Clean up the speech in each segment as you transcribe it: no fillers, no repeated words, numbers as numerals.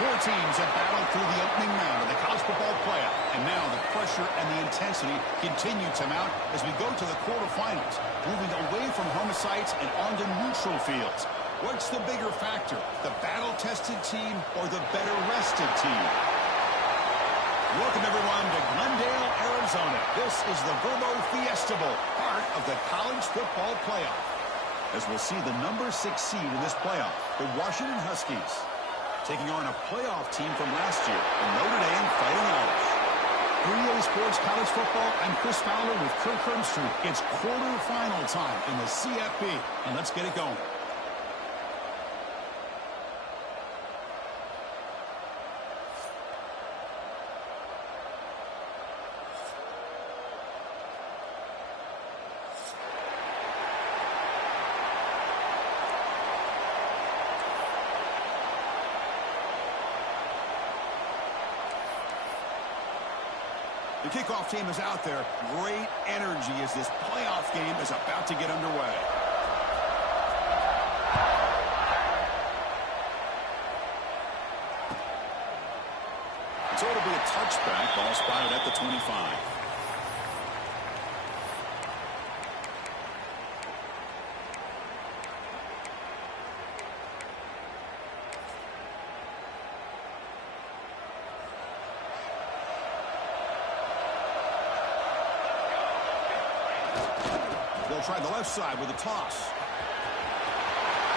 Four teams have battled through the opening round of the college football playoff, and now the pressure and the intensity continue to mount as we go to the quarterfinals, moving away from home sites and onto neutral fields. What's the bigger factor, the battle-tested team or the better-rested team? Welcome, everyone, to Glendale, Arizona. This is the Verbo Fiesta Bowl, part of the college football playoff. As we'll see the number 6 seed in this playoff, the Washington Huskies, taking on a playoff team from last year, the Notre Dame Fighting Irish. 3A Sports College Football, I'm Chris Fowler with Kirk Herbstreit. It's quarterfinal time in the CFP, and let's get it going. The kickoff team is out there. Great energy as this playoff game is about to get underway. So it'll be a touchback. Ball spotted at the 25. They'll try the left side with a toss.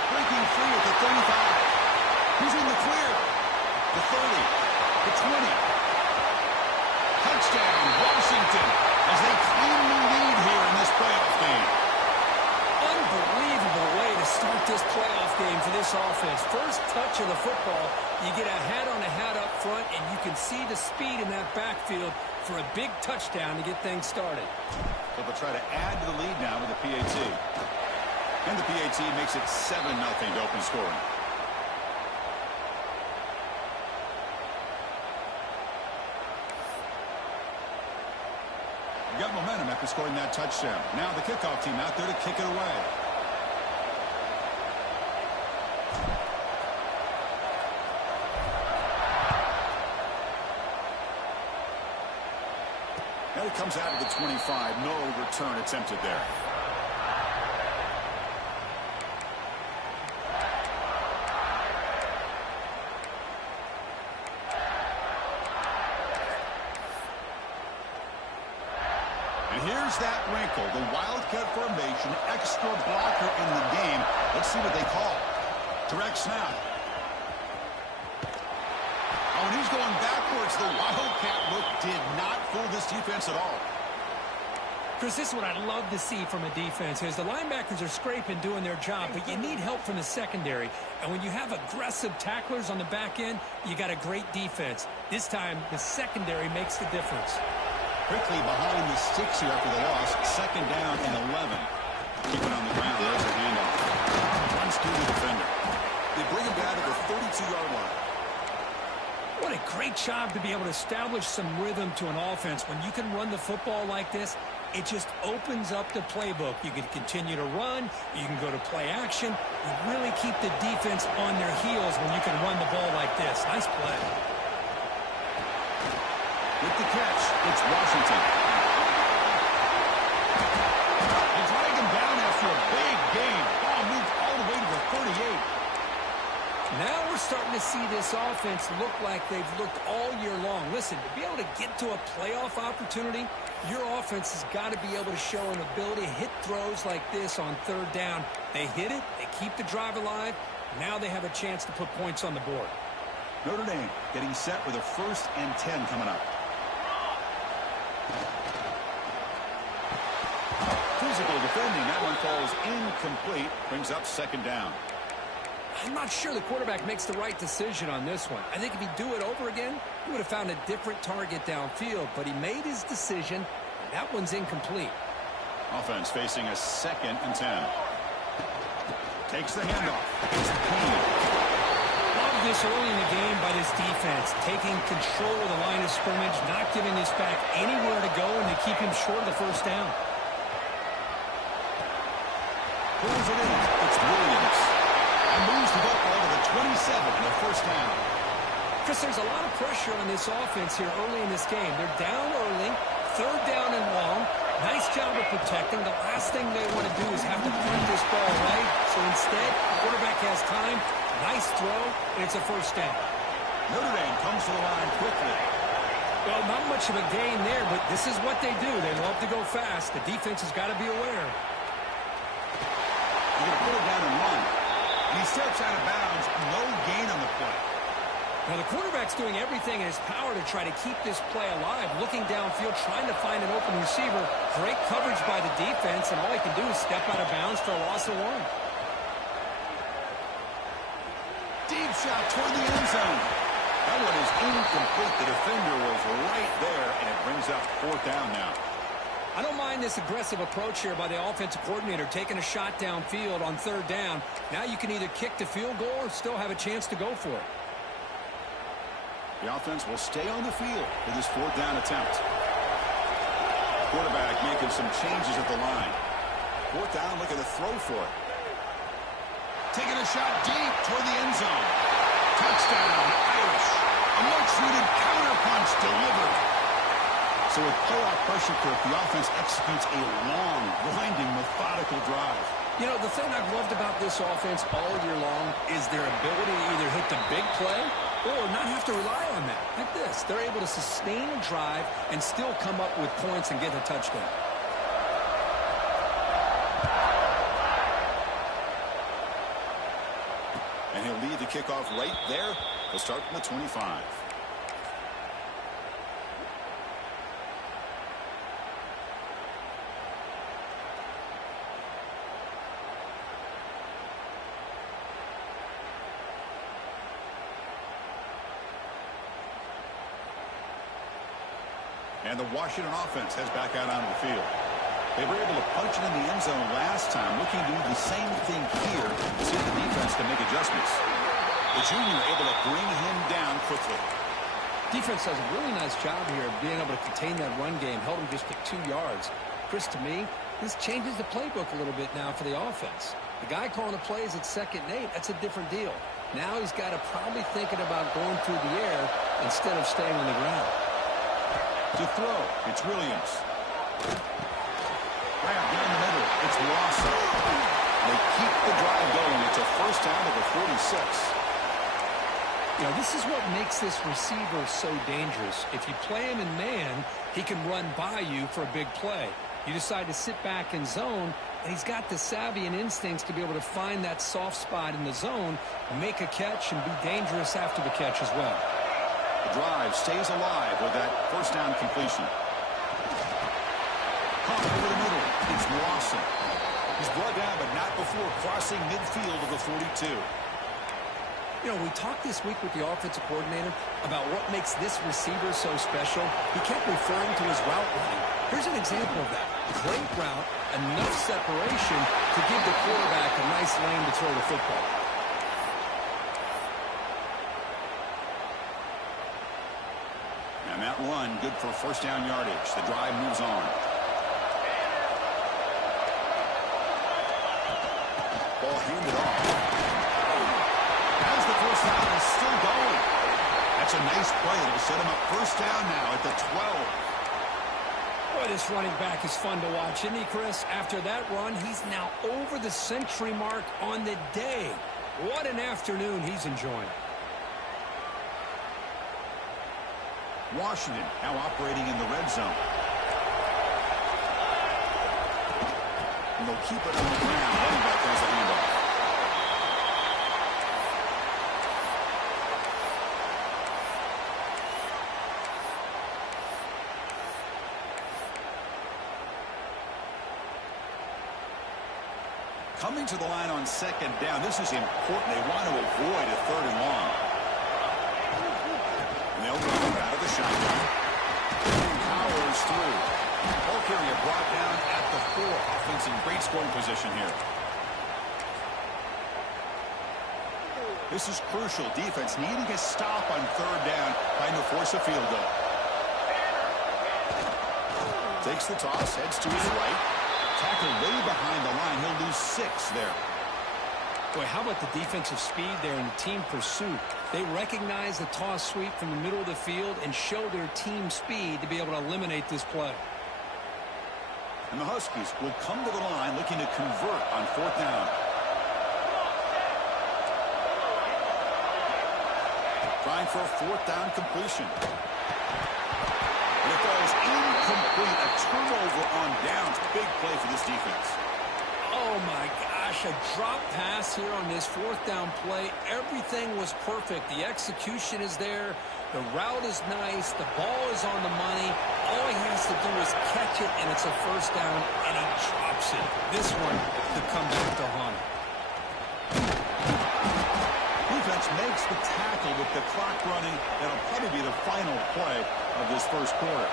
Breaking free at the 35. He's in the clear. The 30. The 20. Touchdown, Washington, as they claim the lead here in this playoff game. Unbelievable way to start this playoff game for this offense. First touch of the football, you get a hat up front, and you can see the speed in that backfield for a big touchdown to get things started. They'll try to add to the lead now with the PAT. And the PAT makes it 7-0 to open scoring. Got momentum after scoring that touchdown. Now the kickoff team out there to kick it away. And it comes out of the 25. No return attempted there. And here's that wrinkle, the wildcat formation, extra blocker in the game. Let's see what they call. Direct snap. Oh, and he's going backwards. The wildcat look did not fool this defense at all. Chris, this is what I love to see from a defense is the linebackers are scraping, doing their job, but you need help from the secondary. And when you have aggressive tacklers on the back end, you got a great defense. This time, the secondary makes the difference. Quickly behind the sticks here after the loss. Second down and 11. Keep it on the ground. There's a handoff. Runs through the defender. They bring him down to the 32-yard line. What a great job to be able to establish some rhythm to an offense. When you can run the football like this, it just opens up the playbook. You can continue to run. You can go to play action. You really keep the defense on their heels when you can run the ball like this. Nice play. With the catch, it's Washington. They drag him down after a big gain. Ball moved all the way to the 38. Now we're starting to see this offense look like they've looked all year long. Listen, to be able to get to a playoff opportunity, your offense has got to be able to show an ability to hit throws like this on third down. They hit it, they keep the drive alive. Now they have a chance to put points on the board. Notre Dame getting set with a 1st and 10 coming up. Physical defending. That one falls incomplete. Brings up second down. I'm not sure the quarterback makes the right decision on this one. I think if he'd do it over again, he would have found a different target downfield. But he made his decision. That one's incomplete. Offense facing a 2nd and 10. Takes the handoff. It's Payne. Love this early in the game by this defense. Taking control of the line of scrimmage, not giving this back anywhere to go, and to keep him short of the first down. Pulls it in. It's Williams. And moves the football to the 27 and a first down. Chris, there's a lot of pressure on this offense here early in this game. They're down early, third down and long. Nice job of protecting. The last thing they want to do is have to punt this ball right. So instead, the quarterback has time. Nice throw, and it's a first down. Notre Dame comes to the line quickly. Well, not much of a gain there, but this is what they do. They love to go fast. The defense has got to be aware. He's going to put it down and run. And he steps out of bounds. No gain on the play. Now, the quarterback's doing everything in his power to try to keep this play alive, looking downfield, trying to find an open receiver. Great coverage by the defense, and all he can do is step out of bounds for a loss of 1. Deep shot toward the end zone. That one is incomplete. The defender was right there, and it brings up fourth down now. I don't mind this aggressive approach here by the offensive coordinator, taking a shot downfield on third down. Now you can either kick the field goal or still have a chance to go for it. The offense will stay on the field for this fourth down attempt. Quarterback making some changes at the line. Fourth down, looking to throw for it. Taking a shot deep toward the end zone. Touchdown, Irish. A much-needed counterpunch delivered. So with playoff pressure, Kirk, the offense executes a long, grinding, methodical drive. You know, the thing I've loved about this offense all year long is their ability to either hit the big play or not have to rely on that. Like this, they're able to sustain a drive and still come up with points and get a touchdown. And he'll lead the kickoff right there. He'll start from the 25. And the Washington offense heads back out onto the field. They were able to punch it in the end zone last time, looking to do the same thing here to see the defense to make adjustments. The junior able to bring him down quickly. Defense does a really nice job here of being able to contain that run game, held him just to 2 yards. Chris, to me, this changes the playbook a little bit now for the offense. The guy calling the plays at 2nd and 8, that's a different deal. Now he's got to probably thinking about going through the air instead of staying on the ground. To throw, it's Williams. Grab down the middle, it's Lawson. They keep the drive going. It's a first down at the 46. You know, this is what makes this receiver so dangerous. If you play him in man, he can run by you for a big play. You decide to sit back in zone, and he's got the savvy and instincts to be able to find that soft spot in the zone, make a catch, and be dangerous after the catch as well. The drive stays alive with that first down completion. Pump over the middle. It's Lawson. He's brought down, but not before crossing midfield of the 42. You know, we talked this week with the offensive coordinator about what makes this receiver so special. He kept referring to his route running. Here's an example of that. Great route, enough separation to give the quarterback a nice lane to throw the football. And that run, good for first down yardage. The drive moves on. Ball handed off. As the first down is still going. That's a nice play. It'll set him up first down now at the 12. Boy, this running back is fun to watch, isn't he, Chris? After that run, he's now over the century mark on the day. What an afternoon he's enjoying. Washington now operating in the red zone. And they'll keep it on the ground. Running back has a handoff. Coming to the line on second down. This is important. They want to avoid a third and long. They'll run out of the shotgun. Powers through. Ball carrier brought down at the 4. Offense in great scoring position here. This is crucial. Defense needing a stop on third down, trying to force a field goal. Takes the toss, heads to his right. Tackled way behind the line. He'll lose 6 there. Boy, how about the defensive speed there and the team pursuit? They recognize the toss sweep from the middle of the field and show their team speed to be able to eliminate this play. And the Huskies will come to the line looking to convert on 4th down. Trying for a 4th down completion. And it falls incomplete. A turnover on downs. Big play for this defense. Oh, my gosh. A drop pass here on this 4th down play. Everything was perfect. The execution is there. The route is nice. The ball is on the money. All he has to do is catch it, and it's a 1st down, and he drops it. This one could come back to haunt him. Defense makes the tackle with the clock running. That'll probably be the final play of this first quarter.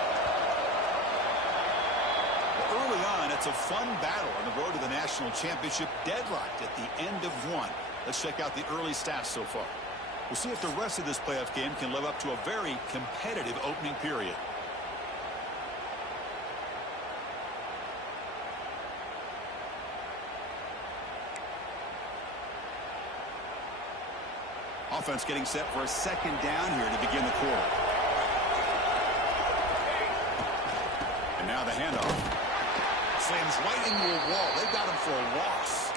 Well, early on, it's a fun battle on the road to the national championship, deadlocked at the end of one. Let's check out the early stats so far. We'll see if the rest of this playoff game can live up to a very competitive opening period. Offense getting set for a 2nd down here to begin the quarter. And now the handoff. Slams right into a wall. They got him for a loss.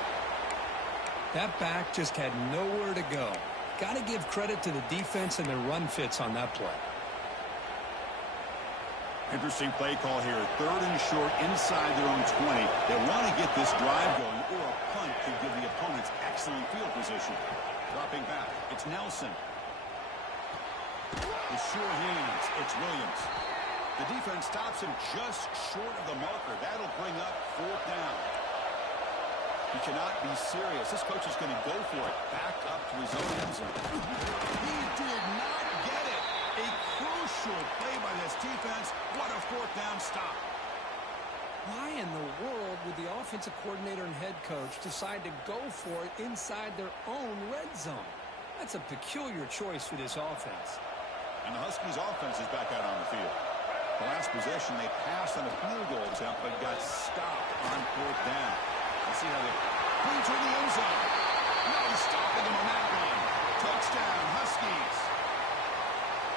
That back just had nowhere to go. Got to give credit to the defense and their run fits on that play. Interesting play call here. 3rd and short inside their own 20. They want to get this drive going, or a punt could give the opponents excellent field position. Dropping back, it's Nelson. With sure hands, it's Williams. The defense stops him just short of the marker. That'll bring up 4th down. He cannot be serious. This coach is going to go for it. Back up to his own end zone. He did not get it. A crucial play by this defense. What a 4th down stop. Why in the world would the offensive coordinator and head coach decide to go for it inside their own red zone? That's a peculiar choice for this offense. And the Huskies offense is back out on the field. The last possession, they passed on a field goal attempt, but got stopped on 4th down. Let's see how they bring to the end zone. No stopping them on that one. Touchdown, Huskies.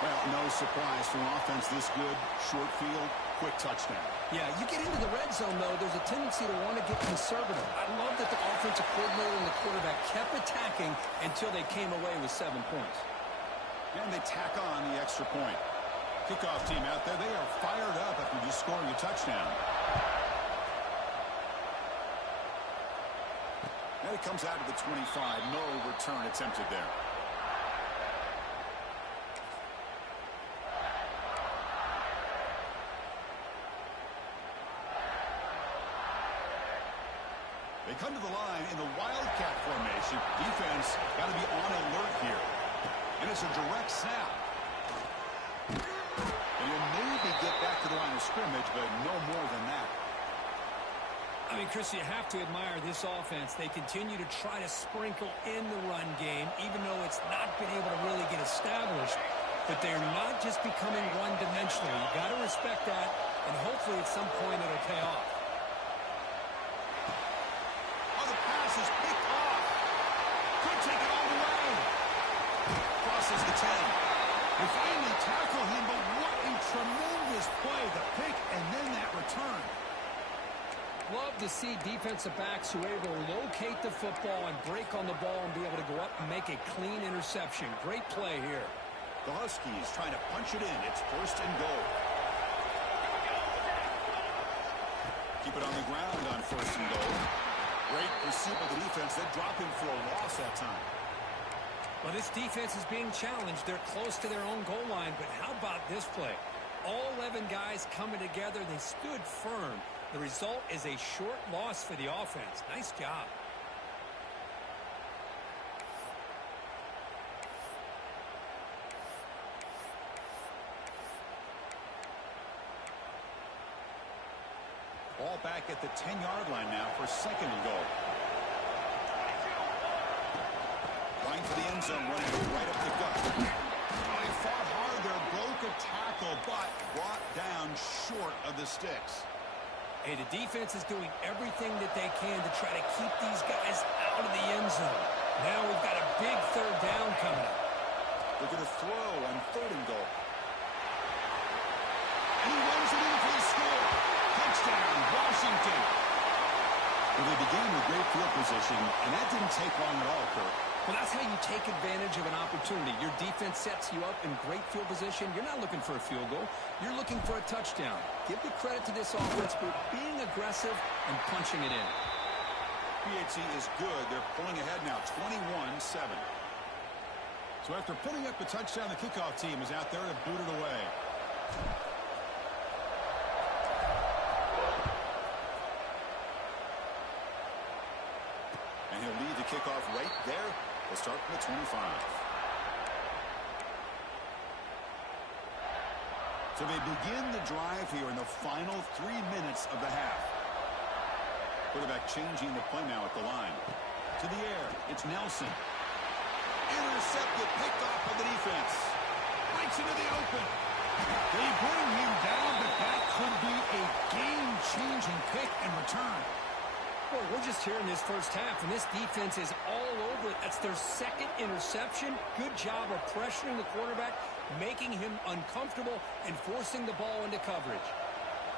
Well, no surprise from offense this good. Short field, quick touchdown. Yeah, you get into the red zone, though, there's a tendency to want to get conservative. I love that the offensive coordinator and the quarterback kept attacking until they came away with 7 points. And they tack on the extra point. Kickoff team out there, they are fired up after just scoring a touchdown. And it comes out of the 25. No return attempted there. They come to the line in the Wildcat formation. Defense got to be on alert here. And it's a direct snap. And you'll maybe get back to the line of scrimmage, but no more than that. I mean, Chris, you have to admire this offense. They continue to try to sprinkle in the run game, even though it's not been able to really get established. But they're not just becoming one-dimensional. You got to respect that, and hopefully at some point it'll pay off. Is picked off. Could take it all the way. Crosses the 10. They finally tackle him, but what a tremendous play. The pick and then that return. Love to see defensive backs who are able to locate the football and break on the ball and be able to go up and make a clean interception. Great play here. The Huskies trying to punch it in. It's 1st and goal. Keep it on the ground on 1st and goal. Great pursuit by the defense. They drop him for a loss that time. Well, this defense is being challenged. They're close to their own goal line, but how about this play? All 11 guys coming together. They stood firm. The result is a short loss for the offense. Nice job. Ball back at the 10-yard line now for 2nd and goal. Going for the end zone, running right up the gut. Oh, he fought hard there, broke a tackle, but brought down short of the sticks. Hey, the defense is doing everything that they can to try to keep these guys out of the end zone. Now we've got a big 3rd down coming up. They're going to throw on 3rd and goal. And he runs it in for the score. Touchdown, Washington. Well, they began with great field position, and that didn't take long at all, Kirk. Well, that's how you take advantage of an opportunity. Your defense sets you up in great field position. You're not looking for a field goal. You're looking for a touchdown. Give the credit to this offense for being aggressive and punching it in. PHC is good. They're pulling ahead now, 21-7. So after putting up the touchdown, the kickoff team is out there to boot it away. And he'll lead the kickoff right there. We'll start from the 25. So they begin the drive here in the final 3 minutes of the half. Quarterback changing the play now at the line. To the air, it's Nelson. Intercepted, picked off by the defense. Breaks into the open. They bring him down, but that could be a game-changing pick and return. Well, we're just here in this first half, and this defense is all over it. That's their 2nd interception. Good job of pressuring the quarterback, making him uncomfortable, and forcing the ball into coverage.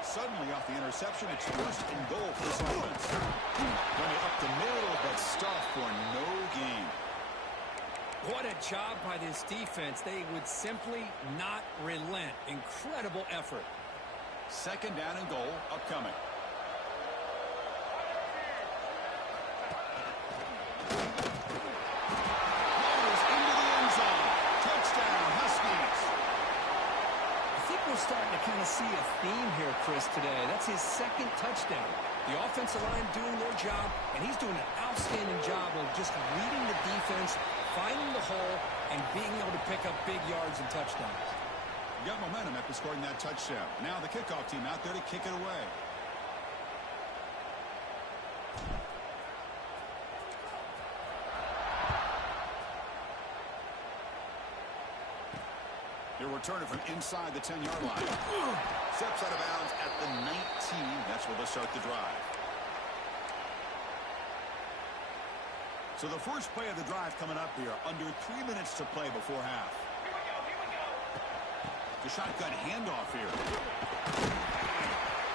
Suddenly, off the interception, it's 1st and goal for this offense. Running up the middle, but stuffed for no gain. What a job by this defense. They would simply not relent. Incredible effort. 2nd down and goal upcoming. Rolls into the end zone. Touchdown, Huskies. I think we're starting to kind of see a theme here, Chris, today. That's his 2nd touchdown. The offensive line doing their job, and he's doing an outstanding job of just leading the defense, finding the hole, and being able to pick up big yards and touchdowns. You got momentum after scoring that touchdown. Now the kickoff team out there to kick it away. He'll return it from inside the 10-yard line. Steps out of bounds at the 19. That's where they'll start the drive. So the first play of the drive coming up here. Under 3 minutes to play before half. The shotgun handoff here.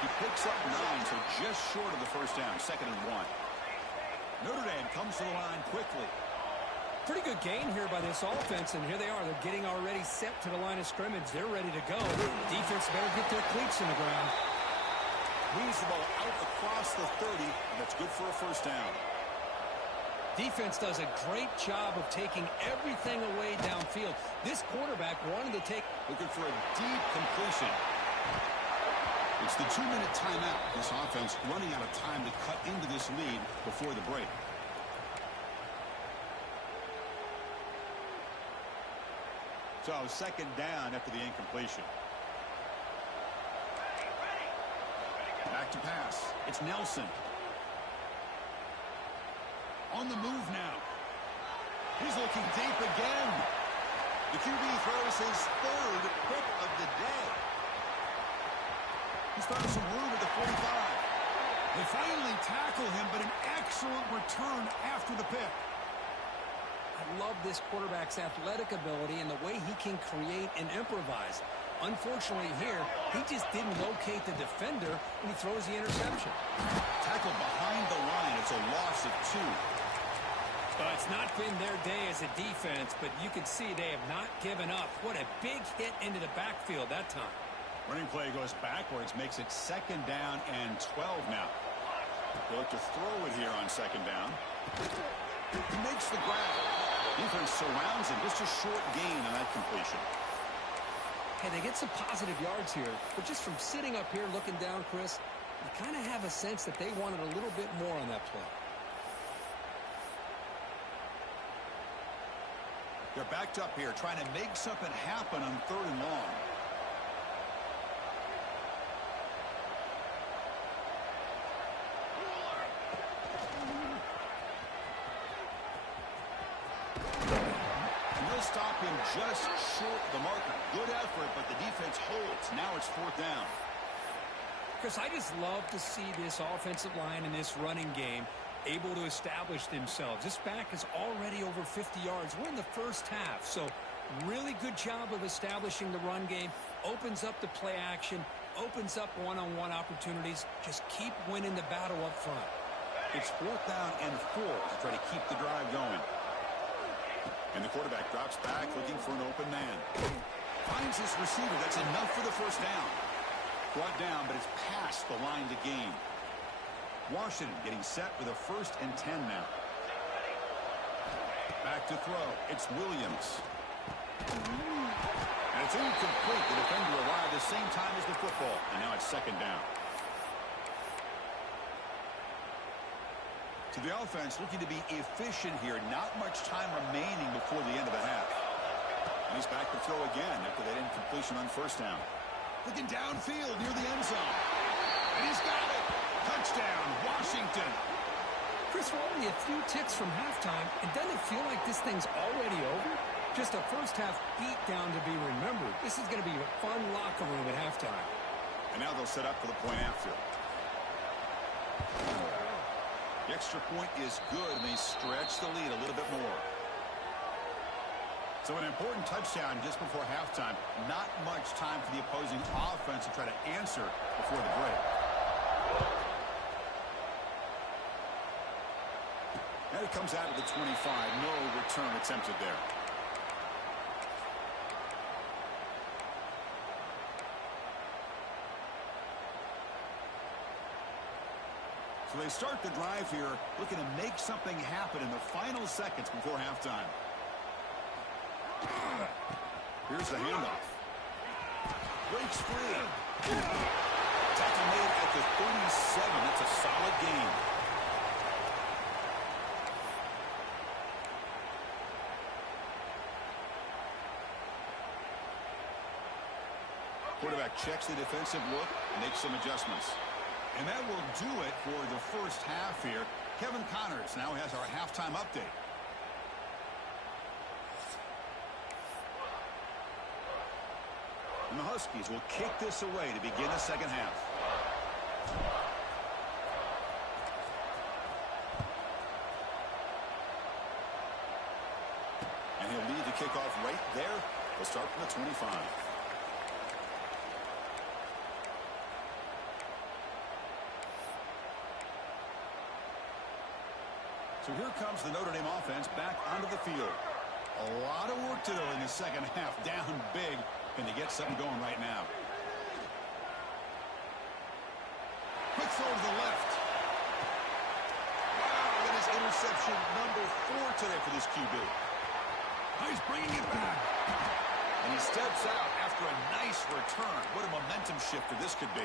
He picks up 9, so just short of the first down. 2nd and 1. Notre Dame comes to the line quickly. Pretty good gain here by this offense, and here they are. They're getting already set to the line of scrimmage. They're ready to go. Defense better get their cleats in the ground. Moves the ball out across the 30, and that's good for a first down. Defense does a great job of taking everything away downfield. This quarterback wanted to take... Looking for a deep completion. It's the 2-minute timeout. This offense running out of time to cut into this lead before the break. So 2nd down after the incompletion. Back to pass. It's Nelson. On the move now. He's looking deep again. The QB throws his 3rd pick of the day. He's found some room at the 45. They finally tackle him, but an excellent return after the pick. I love this quarterback's athletic ability and the way he can create and improvise. Unfortunately here, he just didn't locate the defender when he throws the interception. Tackled behind the line. It's a loss of 2. Well, it's not been their day as a defense, but you can see they have not given up. What a big hit into the backfield that time. Running play goes backwards, makes it 2nd down and 12 now. They'll look to throw it here on 2nd down. He makes the grab. Defense surrounds him. Just a short gain on that completion. Hey, they get some positive yards here, but just from sitting up here looking down, Chris, you kind of have a sense that they wanted a little bit more on that play. They're backed up here, trying to make something happen on 3rd and long. Stop him just short of the marker. Good effort, but the defense holds. Now it's 4th down. Chris, I just love to see this offensive line in this running game able to establish themselves. This back is already over 50 yards. We're in the first half, so Really good job of establishing the run game. Opens up the play action. Opens up one-on-one opportunities. Just keep winning the battle up front. It's 4th down and 4 to try to keep the drive going. And the quarterback drops back looking for an open man. Finds his receiver. That's enough for the first down. Brought down, but it's past the line to gain. Washington getting set with a 1st and 10 now. Back to throw. It's Williams. And it's incomplete. The defender arrived at the same time as the football. And now it's 2nd down. So the offense looking to be efficient here. Not much time remaining before the end of the half. And he's back to throw again after that incompletion on 1st down. Looking downfield near the end zone. And he's got it. Touchdown, Washington. Chris, we're only a few ticks from halftime, and doesn't it feel like this thing's already over? Just a first-half beatdown to be remembered. This is going to be a fun locker room at halftime. And now they'll set up for the point after. The extra point is good, and they stretch the lead a little bit more. So an important touchdown just before halftime. Not much time for the opposing offense to try to answer before the break. And it comes out of the 25. No return attempted there. So they start the drive here, looking to make something happen in the final seconds before halftime. Here's the handoff. Breaks free. Tackle made at the 37. That's a solid gain. Quarterback checks the defensive look, makes some adjustments. And that will do it for the first half here. Kevin Connors now has our halftime update. And the Huskies will kick this away to begin the second half. And he'll lead the kickoff right there. We'll start from the 25. So here comes the Notre Dame offense back onto the field. A lot of work to do in the second half. Down big, and they get something going right now. Quick throw to the left. Wow, that is interception number 4 today for this QB. Oh, he's bringing it back. And he steps out after a nice return. What a momentum shifter this could be.